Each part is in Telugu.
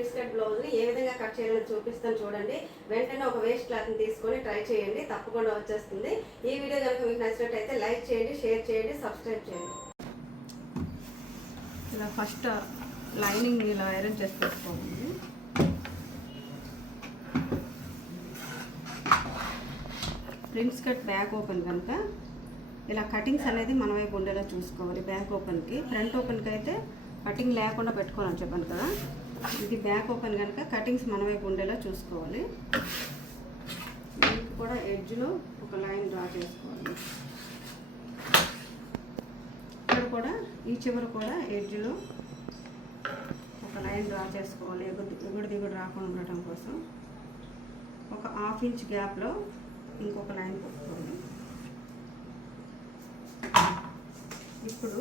ప్రిన్స్ కట్ బ్లౌజ్ని ఏ విధంగా కట్ చేయాలో చూపిస్తాను చూడండి. వెంటనే ఒక వేస్ట్ క్లాత్ని తీసుకొని ట్రై చేయండి, తప్పకుండా వచ్చేస్తుంది. ఈ వీడియో కనుక మీకు నచ్చినట్టయితే లైక్ చేయండి, షేర్ చేయండి, సబ్స్క్రైబ్ చేయండి. ఇలా ఫస్ట్ లైనింగ్ ఇలా ఐరన్ చేసి పెట్టుకోండి. ప్రిన్స్ కట్ బ్యాక్ ఓపెన్ కనుక ఇలా కటింగ్స్ అనేది మన వైపు ఉండేలా చూసుకోవాలి. బ్యాక్ ఓపెన్కి, ఫ్రంట్ ఓపెన్కి అయితే కటింగ్ లేకుండా పెట్టుకోవాలని చెప్పాను కదా. ఇది బ్యాక్ ఓపెన్ కనుక కటింగ్స్ మన వైపు ఉండేలా చూసుకోవాలి. దీనికి కూడా ఎడ్జ్లో ఒక లైన్ డ్రా చేసుకోవాలి. ఇక్కడ కూడా ఈ చివర కూడా ఎడ్జ్లో ఒక లైన్ డ్రా చేసుకోవాలి. ఎగుడు దిగుడు రాకుండా ఉండటం కోసం ఒక 1/2 ఇంచ్ గ్యాప్లో ఇంకొక లైన్ పెట్టుకోవాలి. ఇప్పుడు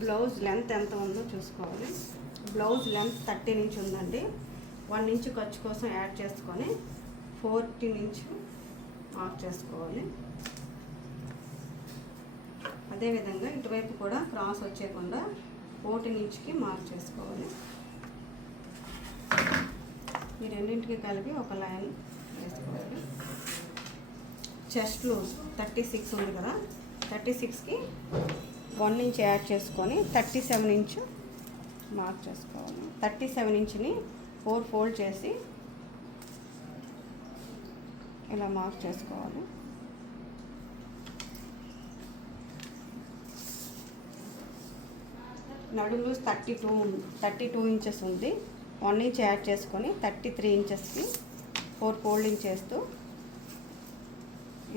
బ్లౌజ్ లెంత్ ఎంత ఉందో చూసుకోవాలి. బ్లౌజ్ లెంత్ 13 ఇంచ్ ఉందండి. 1 ఇంచ్ ఖర్చు కోసం యాడ్ చేసుకొని 14 ఇంచ్ మార్క్ చేసుకోవాలి. అదేవిధంగా ఇటువైపు కూడా క్రాస్ వచ్చేయకుండా 14 ఇంచ్కి మార్క్ చేసుకోవాలి. ఈ రెండింటికి కలిపి ఒక లైన్ వేసుకోవాలి. చెస్ట్ లూజ్ 36 ఉంది కదా, 36కి 1 ఇంచ్ యాడ్ చేసుకొని 37 ఇంచ్ మార్క్ చేసుకోవాలి. 37 ఇంచ్ని 4 ఫోల్డ్ చేసి ఇలా మార్క్ చేసుకోవాలి. నడుము లూజ్ 32 ఇంచెస్ ఉంది. 1 ఇంచ్ యాడ్ చేసుకొని 33 ఇంచెస్కి 4 ఫోల్డింగ్ చేస్తూ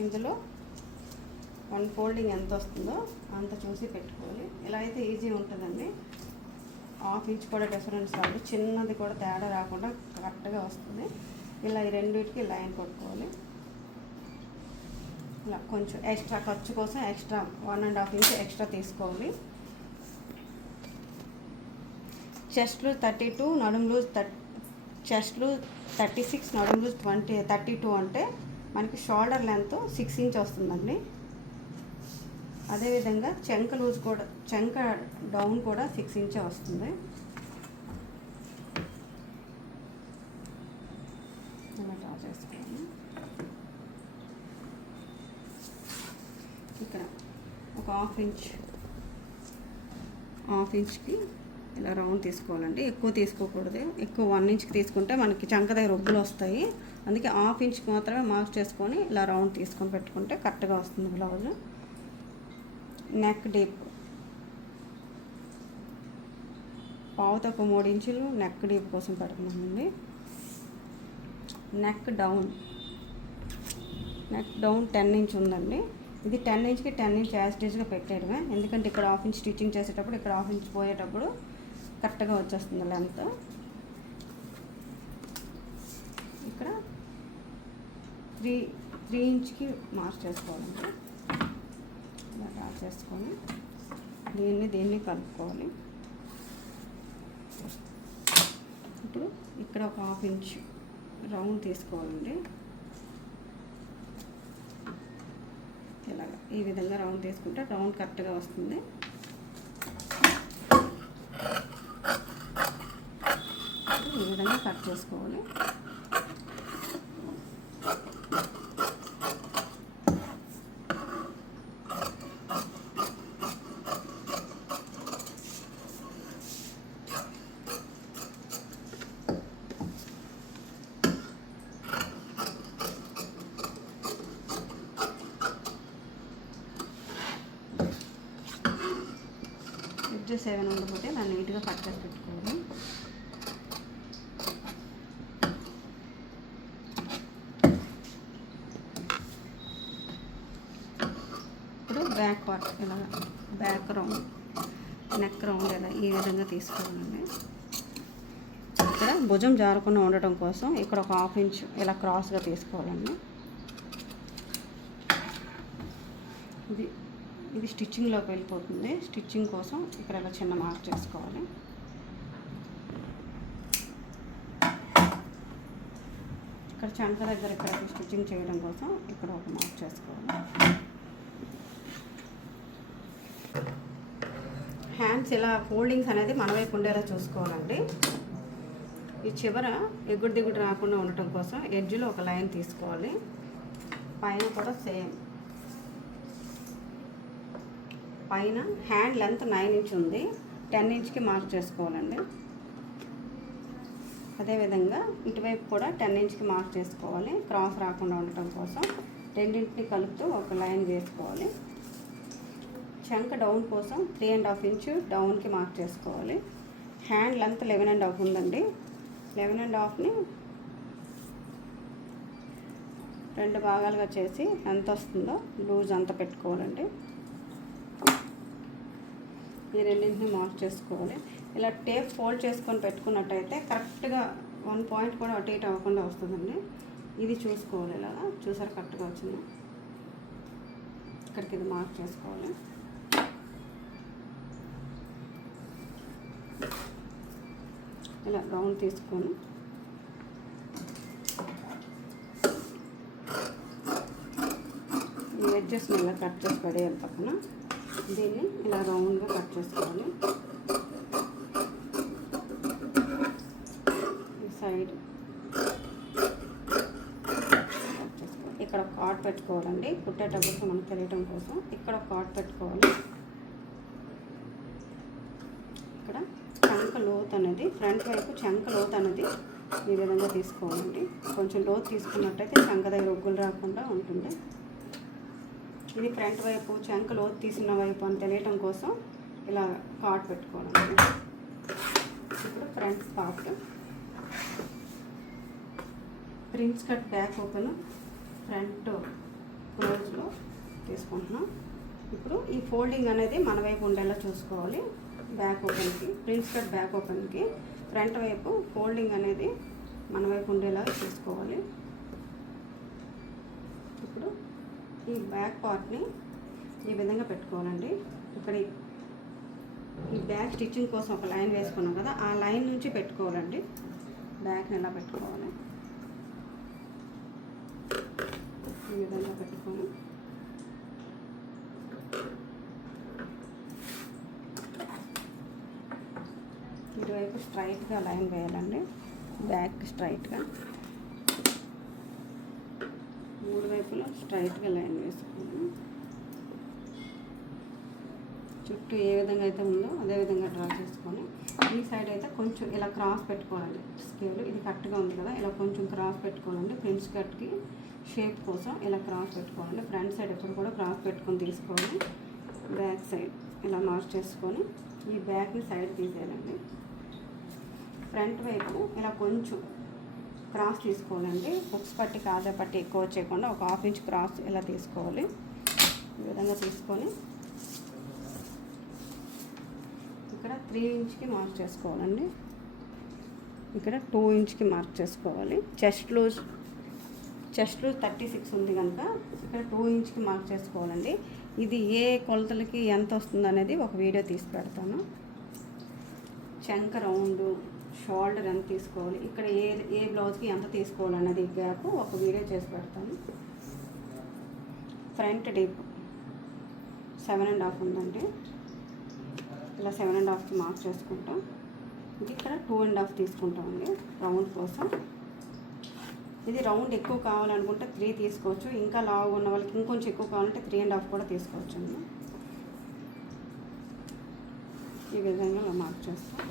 ఇందులో 1 ఫోల్డింగ్ ఎంత వస్తుందో అంత చూసి పెట్టుకోవాలి. ఇలా అయితే ఈజీ ఉంటుందండి. 1/2 ఇంచ్ కూడా డిఫరెన్స్ రాదు, చిన్నది కూడా తేడా రాకుండా కరెక్ట్గా వస్తుంది. ఇలా ఈ రెండింటికి లైన్ కొట్టుకోవాలి. ఇలా కొంచెం ఎక్స్ట్రా ఖర్చు కోసం ఎక్స్ట్రా 1.5 ఇంచ్ ఎక్స్ట్రా తీసుకోవాలి. చెస్ట్ లూజ్ 32, నడుము లూజ్ చెస్ట్ లూజ్ 36, నడుము లూజ్ 32 అంటే మనకి షోల్డర్ లెంత్ 6 ఇంచ్ వస్తుందండి. అదేవిధంగా చెంక లూజ్ కూడా, చెంక డౌన్ కూడా 6 ఇంచ్ వస్తుంది. ఇలా డ్రా చేసుకోవాలి. ఇక్కడ ఒక 1/2 ఇంచ్కి ఇలా రౌండ్ తీసుకోవాలండి. ఎక్కువ తీసుకోకూడదు. ఎక్కువ 1 ఇంచ్కి తీసుకుంటే మనకి చంక దగ్గర రొగ్గులు వస్తాయి. అందుకే 1/2 ఇంచ్కి మాత్రమే మార్క్ చేసుకొని ఇలా రౌండ్ తీసుకొని పెట్టుకుంటే కరెక్ట్గా వస్తుంది బ్లౌజ్. నెక్ డీప్ 3 ఇంచులు నెక్ డీప్ కోసం పెడుతున్నామండి. నెక్ డౌన్ 10 ఇంచ్ ఉందండి. ఇది 10 ఇంచ్కి 10 ఇంచ్ యాస్టీజ్గా పెట్టేయడమే. ఎందుకంటే ఇక్కడ 1/2 ఇంచ్ స్టిచ్చింగ్ చేసేటప్పుడు, ఇక్కడ 1/2 ఇంచ్ పోయేటప్పుడు కరెక్ట్గా వచ్చేస్తుంది లెంత్. ఇక్కడ 3 ఇంచ్కి మార్క్ చేసుకోవాలండి. ఇలా డ్రా చేసుకొని దీన్ని కలుపుకోవాలి. ఇప్పుడు ఇక్కడ ఒక 1/2 ఇంచ్ రౌండ్ తీసుకోవాలండి. ఇలాగా ఈ విధంగా రౌండ్ తీసుకుంటే రౌండ్ కరెక్ట్గా వస్తుంది. ఈ విధంగా కట్ చేసుకోవాలి. ఎడ్జెస్ ఏమైనా ఉండకపోతే దాన్ని నీట్గా కట్ చేసి పెట్టుకోవాలి. ఇప్పుడు బ్యాక్ పార్ట్ ఇలా బ్యాక్ రౌండ్, నెక్ రౌండ్ ఇలా ఈ విధంగా తీసుకోవాలండి. ఇక్కడ భుజం జారకుండా ఉండటం కోసం ఇక్కడ ఒక 1/2 ఇంచ్ ఇలా క్రాస్గా తీసుకోవాలండి. ఇది స్టిచ్చింగ్లోకి వెళ్ళిపోతుంది. స్టిచ్చింగ్ కోసం ఇక్కడ ఇలా చిన్న మార్క్ చేసుకోవాలి. ఇక్కడ చంక దగ్గర ఇక్కడ స్టిచ్చింగ్ చేయడం కోసం ఇక్కడ ఒక మార్క్ చేసుకోవాలి. హ్యాండ్స్ ఇలా ఫోల్డింగ్స్ అనేది మన వైపు ఉండేలా చూసుకోవాలండి. ఈ చివర ఎగుడు దిగుడు రాకుండా ఉండటం కోసం ఎడ్జ్లో ఒక లైన్ తీసుకోవాలి. పైన కూడా సేమ్. పైన హ్యాండ్ లెంత్ 9 ఇంచ్ ఉంది, 10 ఇంచ్కి మార్క్ చేసుకోవాలండి. అదేవిధంగా ఇటువైపు కూడా 10 ఇంచ్కి మార్క్ చేసుకోవాలి. క్రాస్ రాకుండా ఉండటం కోసం రెండింటిని కలుపుతూ ఒక లైన్ వేసుకోవాలి. చంక డౌన్ కోసం 3.5 ఇంచ్ డౌన్కి మార్క్ చేసుకోవాలి. హ్యాండ్ లెంత్ 11.5 ఉందండి. 11.5ని 2 భాగాలుగా చేసి ఎంత వస్తుందో లూజ్ అంత పెట్టుకోవాలండి. ఈ రెండింటిని మార్క్ చేసుకోవాలి. ఇలా టేప్ ఫోల్డ్ చేసుకొని పెట్టుకున్నట్టయితే కరెక్ట్గా 1 పాయింట్ కూడా అటు ఇటు అవ్వకుండా వస్తుందండి. ఇది చూసుకోవాలి. ఇలాగా చూసారు కరెక్ట్గా వచ్చింది. ఇక్కడికి ఇది మార్క్ చేసుకోవాలి. ఇలా రౌండ్ తీసుకొని ఈ ఎడ్జెస్ని ఇలా కట్ చేసి పడేయాలి పక్కన. దీన్ని ఇలా రౌండ్గా కట్ చేసుకోవాలి. ఈ సైడ్ కట్ చేసుకోవాలి. ఇక్కడ ఒక కార్డ్ పెట్టుకోవాలండి. కుట్టేటప్పుడు మనకు తెలియటం కోసం ఇక్కడ ఒక కార్డ్ పెట్టుకోవాలి. ఇక్కడ చంక లోత్ అనేది ఫ్రంట్ వైపు చంక లోత్ అనేది ఈ విధంగా తీసుకోవాలండి. కొంచెం లోతు తీసుకున్నట్టయితే చంక దగ్గర ఒగ్గులు రాకుండా ఉంటుంది. ఇది ఫ్రంట్ వైపు చంక లోతు తీసిన వైపు అని తెలియటం కోసం ఇలా కార్డ్ పెట్టుకోవాలండి. ఇప్పుడు front part prince cut back open front క్లోజ్లో తీసుకుంటున్నాం. ఇప్పుడు ఈ ఫోల్డింగ్ అనేది మన వైపు ఉండేలా చూసుకోవాలి. బ్యాక్ ఓపెన్కి ప్రిన్స్ కట్ బ్యాక్ ఓపెన్కి ఫ్రంట్ వైపు ఫోల్డింగ్ అనేది మన వైపు ఉండేలా చూసుకోవాలి. ఇప్పుడు ఈ బ్యాక్ పార్ట్ని ఈ విధంగా పెట్టుకోవాలండి. ఇక్కడ ఈ బ్యాక్ స్టిచ్చింగ్ కోసం ఒక లైన్ వేసుకున్నాం కదా, ఆ లైన్ నుంచి పెట్టుకోవాలండి. బ్యాక్ని ఎలా పెట్టుకోవాలి, ఈ విధంగా పెట్టుకొని ఇటువైపు స్ట్రైట్గా లైన్ వేయాలండి. బ్యాక్ స్ట్రైట్గా 3 వైపులో స్ట్రైట్గా లైన్ వేసుకున్నాను. చుట్టూ ఏ విధంగా అయితే ఉందో అదే విధంగా డ్రా చేసుకొని ఈ సైడ్ అయితే కొంచెం ఇలా క్రాస్ పెట్టుకోవాలండి. స్కేల్ ఇది కరెక్ట్గా ఉంది కదా, ఇలా కొంచెం క్రాస్ పెట్టుకోవాలండి. ప్రిన్స్ కట్కి షేప్ కోసం ఇలా క్రాస్ పెట్టుకోవాలండి. ఫ్రంట్ సైడ్ ఎప్పుడు కూడా క్రాస్ పెట్టుకొని తీసుకోవాలి. బ్యాక్ సైడ్ ఇలా మార్క్ చేసుకొని ఈ బ్యాక్ని సైడ్ తీసేయాలండి. ఫ్రంట్ వైపు ఇలా కొంచెం క్రాస్ తీసుకోవాలండి. హుక్స్ పట్టి కాజా పట్టి ఎక్కువ వచ్చేయకుండా ఒక 1/2 ఇంచ్ క్రాస్ ఇలా తీసుకోవాలి. ఈ విధంగా తీసుకొని ఇక్కడ 3 ఇంచ్కి మార్క్ చేసుకోవాలండి. ఇక్కడ 2 ఇంచ్కి మార్క్ చేసుకోవాలి. చెస్ట్ లూజ్ 36 ఉంది కనుక ఇక్కడ 2 ఇంచ్కి మార్క్ చేసుకోవాలండి. ఇది ఏ కొలతలకి ఎంత వస్తుంది అనేది ఒక వీడియో తీసి పెడతాను. చంక రౌండ్ షోల్డర్ ఎంత తీసుకోవాలి, ఇక్కడ ఏ బ్లౌజ్కి ఎంత తీసుకోవాలన్నది గ్యాప్ ఒక వీడియో చేసి పెడతాను. ఫ్రంట్ డీప్ 7.5 ఉందండి. ఇలా 7.5కి మార్క్ చేసుకుంటాం. ఇక్కడ 2.5 తీసుకుంటామండి రౌండ్ కోసం. ఇది రౌండ్ ఎక్కువ కావాలనుకుంటే 3 తీసుకోవచ్చు. ఇంకా లావు ఉన్న వాళ్ళకి ఇంకొంచెం ఎక్కువ కావాలంటే 3.5 కూడా తీసుకోవచ్చు అండి. ఈ విధంగా ఇలా మార్క్ చేస్తాం.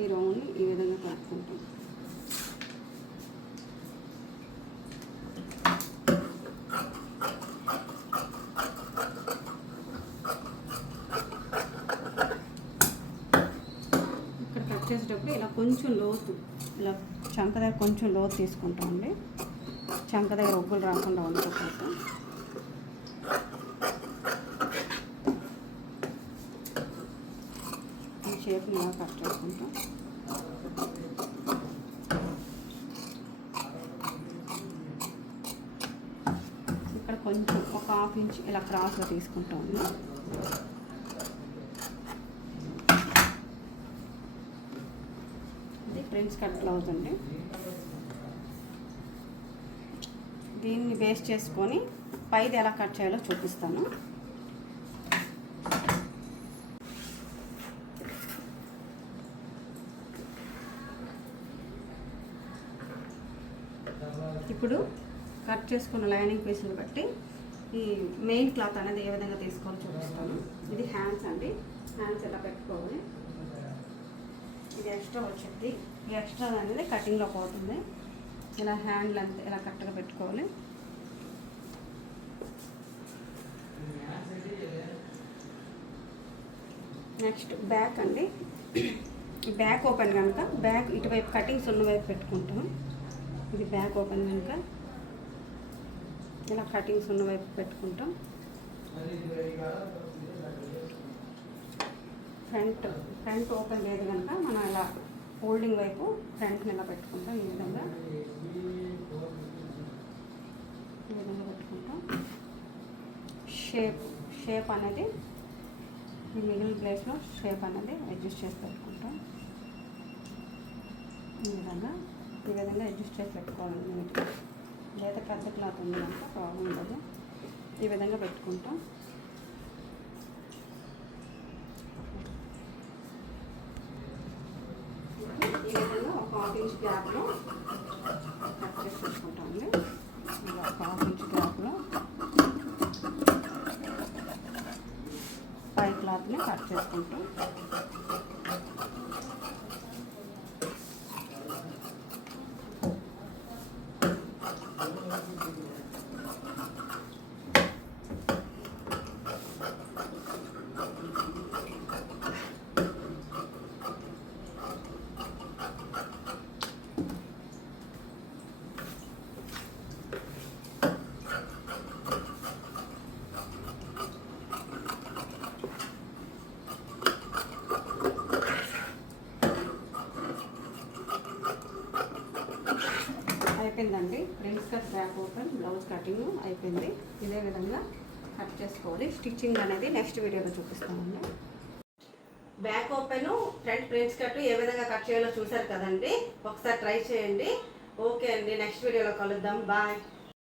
ఈ రౌండ్ని ఈ విధంగా కలుపుకుంటాం. ఇక్కడ కట్ చేసేటప్పుడు ఇలా కొంచెం లోతు ఇలా చంక దగ్గర కొంచెం లోతు తీసుకుంటామండి. చంక దగ్గర ఒగ్గులు రాకుండా ఉండకపోతే ఈ షేప్ని ఇలా కట్ చేసుకుంటాం. ఇక్కడ కొంచెం ఒక 1/2 ఇంచ్ ఇలా క్రాస్గా తీసుకుంటాము. ఇది ప్రిన్స్ కట్ బ్లౌజ్ అండి. దీన్ని బేస్ చేసుకొని పైది ఎలా కట్ చేయాలో చూపిస్తాను. ఇప్పుడు కట్ చేసుకున్న లైనింగ్ పీసులు బట్టి ఈ మెయిన్ క్లాత్ అనేది ఏ విధంగా తీసుకోవాలో చూపిస్తాను. ఇది హ్యాండ్స్ అండి. హ్యాండ్స్ ఎలా పెట్టుకోవాలి, ఇది ఎక్స్ట్రా వచ్చింది. ఈ ఎక్స్ట్రా అనేది కటింగ్లో పోతుంది. ఇలా హ్యాండ్ లెంత్ ఇలా కరెక్ట్గా పెట్టుకోవాలి. నెక్స్ట్ బ్యాక్ అండి. బ్యాక్ ఓపెన్ కనుక బ్యాక్ ఇటువైపు కటింగ్స్ ఉన్న వైపు పెట్టుకుంటాం. ఇది బ్యాక్ ఓపెన్ కనుక ఇలా కటింగ్స్ ఉన్న వైపు పెట్టుకుంటాం. ఫ్రంట్ ఓపెన్ లేదు కనుక మనం ఇలా ఫోల్డింగ్ వైపు ఫ్రంట్ని ఇలా పెట్టుకుంటాం. ఈ విధంగా పెట్టుకుంటాం. షేప్ అనేది ఈ మిగిలిన ప్లేస్లో షేప్ అనేది అడ్జస్ట్ చేసి పెట్టుకుంటాం. ఈ విధంగా అడ్జస్ట్ చేసి పెట్టుకోవాలి. నీట్గా లేదా పెద్ద క్లాత్ ఉంది కనుక ప్రాబ్లం ఉండదు. ఈ విధంగా పెట్టుకుంటాం. ఈ విధంగా ఒక 1/2 ఇంచ్ గ్యాప్లో కట్ చేసి పెట్టుకుంటామండి. ఇలా ఒక 1/2 ఇంచ్ గ్యాప్లో పై క్లాత్ని కట్ చేసుకుంటాం. అయిపోయిందండి. Front cut back open blouse cutting అయిపోయింది. ఇదే విధంగా కట్ చేసుకోవాలి. స్టిచ్చింగ్ అనేది నెక్స్ట్ వీడియోలో చూపిస్తామండి. Back open front prince cut ఏ విధంగా కట్ చేయాలో చూసారు కదండి. ఒకసారి ట్రై చేయండి. ఓకే అండి, నెక్స్ట్ వీడియోలో కలుద్దాం. బాయ్.